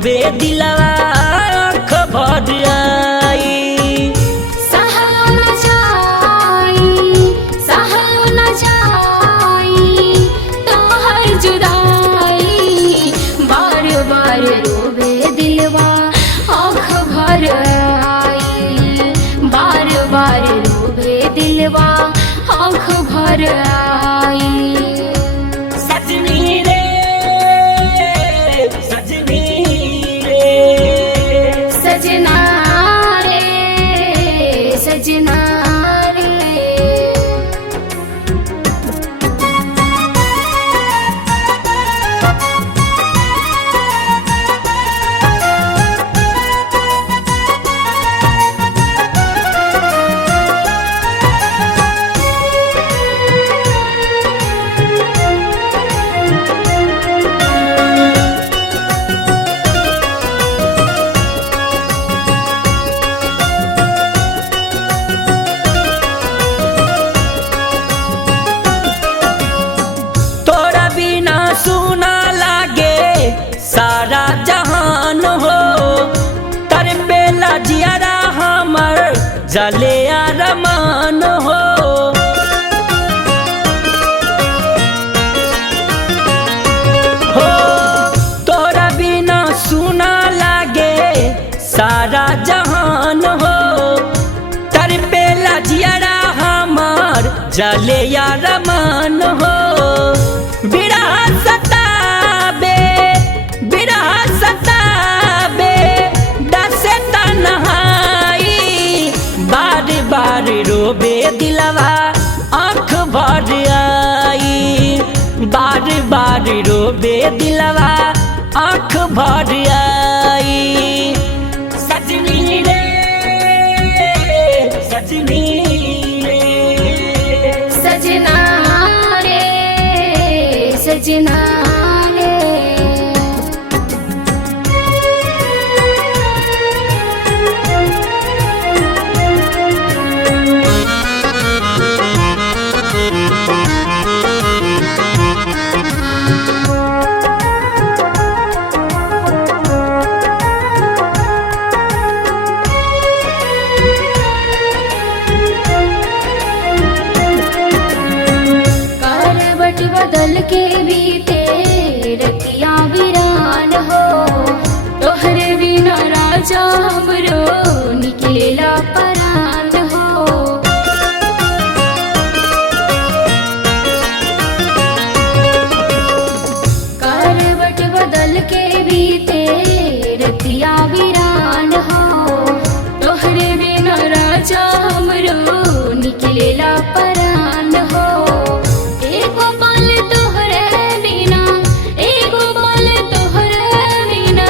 रोबे दिलवा आँख भर आई। सहल न जाई तोहर जुदाई, बार बार रोबे दिलवा आँख भर आई, बार बार रोबे दिलवा आँख भर आई। सजनी रे सजनी रे सजना रे सजना रे। तोरा बिना सुना लागे सारा जहान हो, तरपेला जियारा हमर जले अरमान हो। हो तोरा बिना सुना लागे सारा जहान हो, तरपेला जियारा हमर जले अरमान हो। बिरह सताबे दस तन्हाई, बार बार रोबे दिलवा आँख भर आई, बार बार रोबे दिलवा आँख भर आई। सजनी रे सजनी रे सजना रे सजना रे। करवट बदल के बीते रतिया वीरान हो, तोहरे बिना राजा हमरो निकलेला परान हो। करवट बदल के बीते रतिया वीरान हो, तोहरे बिना राजा हमरो निकलेला परान हो। एगो पल तोहरे बिना, एगो पल तोहरे बिना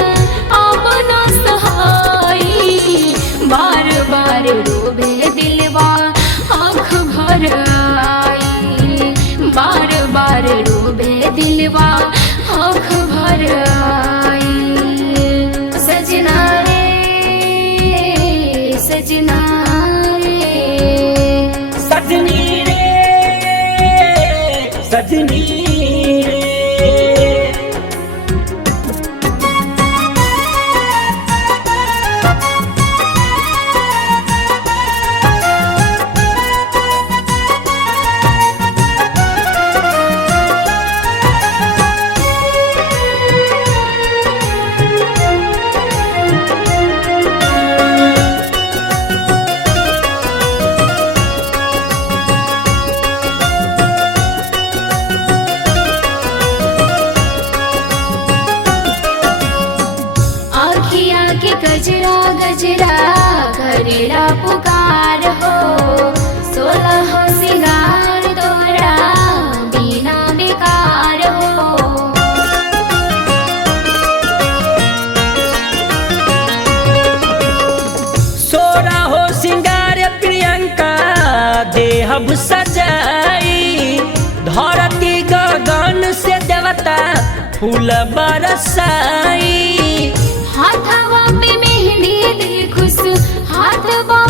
अब न सहाई, बार बार रोबे दिलवा आँख भर आई, बार बार रोबे दिलवा आँख भर आई। सजना रे सजना रे सजनी रे सजनी रे। आँखिया के गजरा गजरा करेला पुकार हो, 16 सिंगार तोरा बिना बेकार हो। सोरा हो सिंगार प्रियंका देहब सजाई, धरती गगन से देवता फूल बरसाई। हाथवा पे मेहंदी दे खुश हाथवा